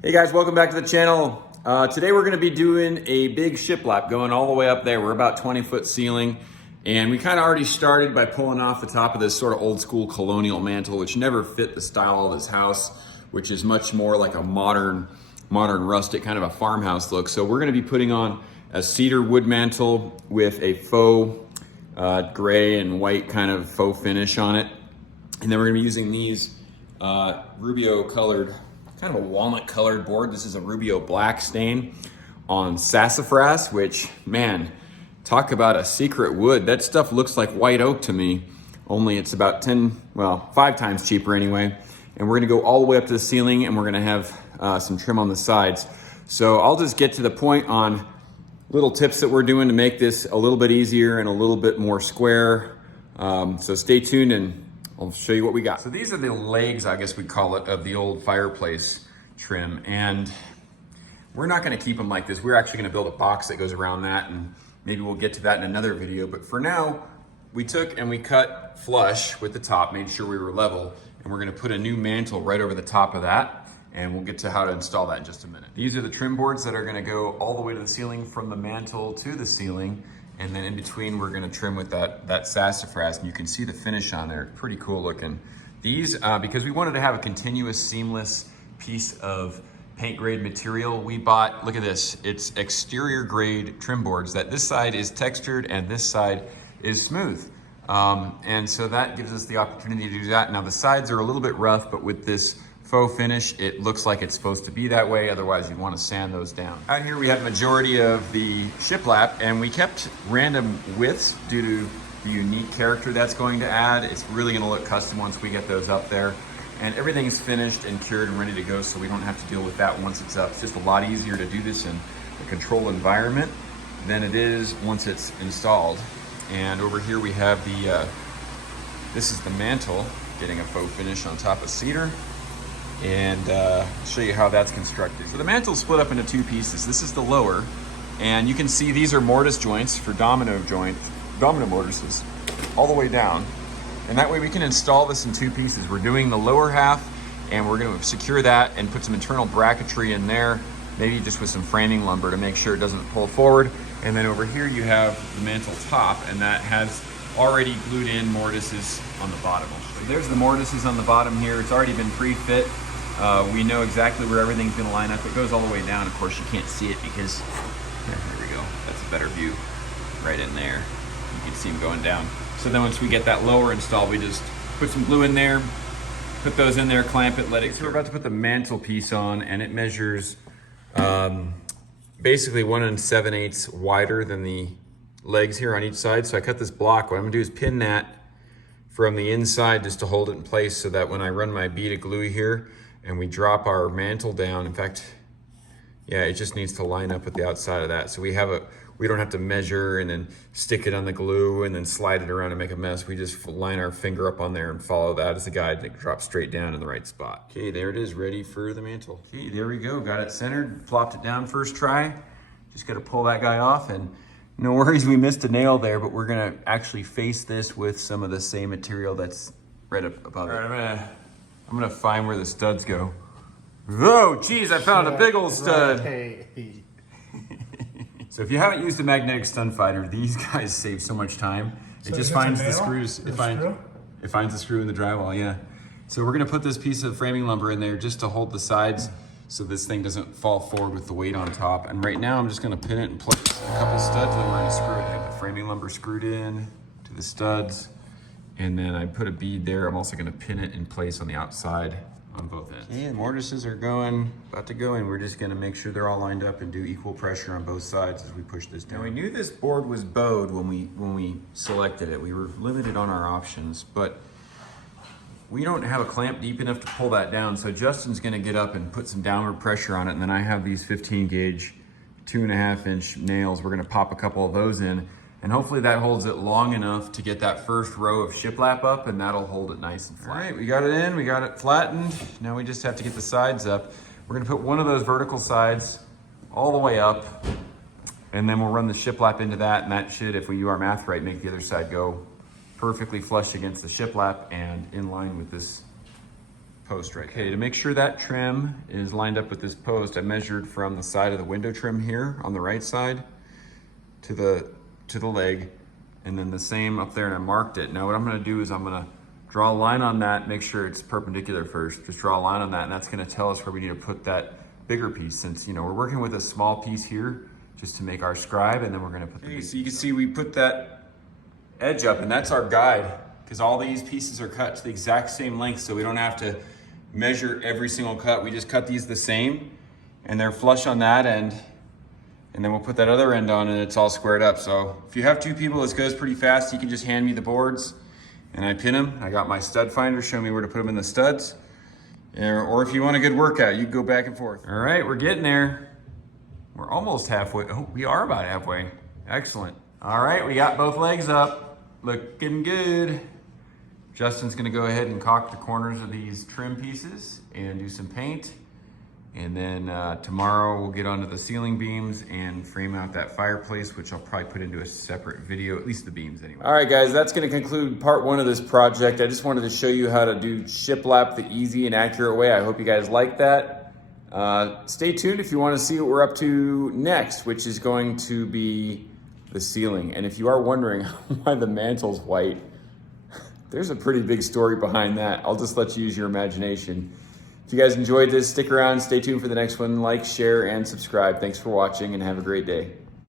Hey guys, welcome back to the channel. Today we're going to be doing a big shiplap going all the way up there. We're about 20-foot ceiling, and we kind of already started by pulling off the top of this sort of old school colonial mantle, which never fit the style of this house, which is much more like a modern rustic kind of a farmhouse look. So we're going to be putting on a cedar wood mantle with a faux gray and white kind of faux finish on it. And then we're going to be using these Rubio colored, kind of a walnut colored board. This is a Rubio black stain on sassafras, which, man, talk about a secret wood. That stuff looks like white oak to me, only it's about 5 times cheaper anyway. And we're gonna go all the way up to the ceiling, and we're gonna have some trim on the sides. So I'll just get to the point on little tips that we're doing to make this a little bit easier and a little bit more square. So stay tuned and I'll show you what we got. So these are the legs, I guess we'd call it, of the old fireplace trim. And we're not gonna keep them like this. We're actually gonna build a box that goes around that, and maybe we'll get to that in another video. But for now, we took and we cut flush with the top, made sure we were level, and we're gonna put a new mantle right over the top of that, and we'll get to how to install that in just a minute. These are the trim boards that are gonna go all the way to the ceiling, from the mantle to the ceiling. And then in between, we're gonna trim with that sassafras, and you can see the finish on there, pretty cool looking. These, because we wanted to have a continuous, seamless piece of paint grade material, we bought, look at this, it's exterior grade trim boards that this side is textured and this side is smooth. And so that gives us the opportunity to do that. Now the sides are a little bit rough, but with this faux finish, it looks like it's supposed to be that way. Otherwise, you'd want to sand those down. Out here, we have the majority of the shiplap, and we kept random widths due to the unique character that's going to add. It's really going to look custom once we get those up there. And everything is finished and cured and ready to go, so we don't have to deal with that once it's up. It's just a lot easier to do this in a controlled environment than it is once it's installed. And over here we have this is the mantle, getting a faux finish on top of cedar. And show you how that's constructed. So the mantle's split up into 2 pieces. This is the lower, and you can see these are mortise joints for domino mortises all the way down. And that way we can install this in 2 pieces. We're doing the lower half, and we're gonna secure that and put some internal bracketry in there, maybe just with some framing lumber to make sure it doesn't pull forward. And then over here you have the mantle top, and that has already glued in mortises on the bottom. So there's the mortises on the bottom here. It's already been pre-fit. We know exactly where everything's gonna line up. It goes all the way down. Of course, you can't see it because, there we go. That's a better view right in there. You can see them going down. So then once we get that lower installed, we just put some glue in there, put those in there, clamp it, let it. So we're about to put the mantle piece on, and it measures basically 1 7/8 wider than the legs here on each side. So I cut this block. What I'm gonna do is pin that from the inside just to hold it in place, so that when I run my bead of glue here and we drop our mantle down, in fact, yeah, it just needs to line up with the outside of that. So we don't have to measure and then stick it on the glue and then slide it around and make a mess. We just line our finger up on there and follow that as a guide, and it drops straight down in the right spot. Okay, there it is, ready for the mantle. Okay, there we go, got it centered, plopped it down first try. Just gotta pull that guy off, and no worries, we missed a nail there, but we're gonna actually face this with some of the same material that's right up above it. All right, I'm gonna find where the studs go. Whoa, geez, I found a big old stud. Right. So if you haven't used a magnetic stud finder, these guys save so much time. It just finds the screws. It finds the screw in the drywall, yeah. So we're gonna put this piece of framing lumber in there just to hold the sides so this thing doesn't fall forward with the weight on top. And right now I'm just gonna pin it in place. A couple studs, and then we're gonna screw it. I have the framing lumber screwed in to the studs, and then I put a bead there. I'm also gonna pin it in place on the outside on both ends. Okay, the mortises are about to go in. We're just gonna make sure they're all lined up and do equal pressure on both sides as we push this down. Now, we knew this board was bowed when we selected it. We were limited on our options, but we don't have a clamp deep enough to pull that down. So Justin's gonna get up and put some downward pressure on it. And then I have these 15 gauge, 2.5 inch nails. We're gonna pop a couple of those in, and hopefully that holds it long enough to get that first row of shiplap up, and that'll hold it nice and flat. All right, we got it in, we got it flattened. Now we just have to get the sides up. We're gonna put one of those vertical sides all the way up, and then we'll run the shiplap into that, and that should, if we do our math right, make the other side go perfectly flush against the shiplap and in line with this post right there. Okay, to make sure that trim is lined up with this post, I measured from the side of the window trim here on the right side to the leg, and then the same up there, and I marked it. Now what I'm gonna do is I'm gonna draw a line on that, make sure it's perpendicular first. Just draw a line on that, and that's gonna tell us where we need to put that bigger piece, since we're working with a small piece here just to make our scribe, and then we're gonna put the big so you can see we put that edge up, and that's our guide, because all these pieces are cut to the exact same length, so we don't have to measure every single cut. We just cut these the same, and they're flush on that end, and then we'll put that other end on, and it's all squared up. So if you have two people, this goes pretty fast. You can just hand me the boards, and I pin them. I got my stud finder, show me where to put them in the studs. Or if you want a good workout, you can go back and forth. All right, we're getting there. We're almost halfway. Oh, we are about halfway. Excellent. All right, we got both legs up. Looking good. Justin's gonna go ahead and caulk the corners of these trim pieces and do some paint. And then tomorrow we'll get onto the ceiling beams and frame out that fireplace, which I'll probably put into a separate video, at least the beams anyway. All right, guys, that's gonna conclude part one of this project. I just wanted to show you how to do shiplap the easy and accurate way. I hope you guys like that. Stay tuned if you wanna see what we're up to next, which is going to be the ceiling. And if you are wondering why the mantel's white, there's a pretty big story behind that. I'll just let you use your imagination. If you guys enjoyed this, stick around, stay tuned for the next one. Like, share, and subscribe. Thanks for watching, and have a great day.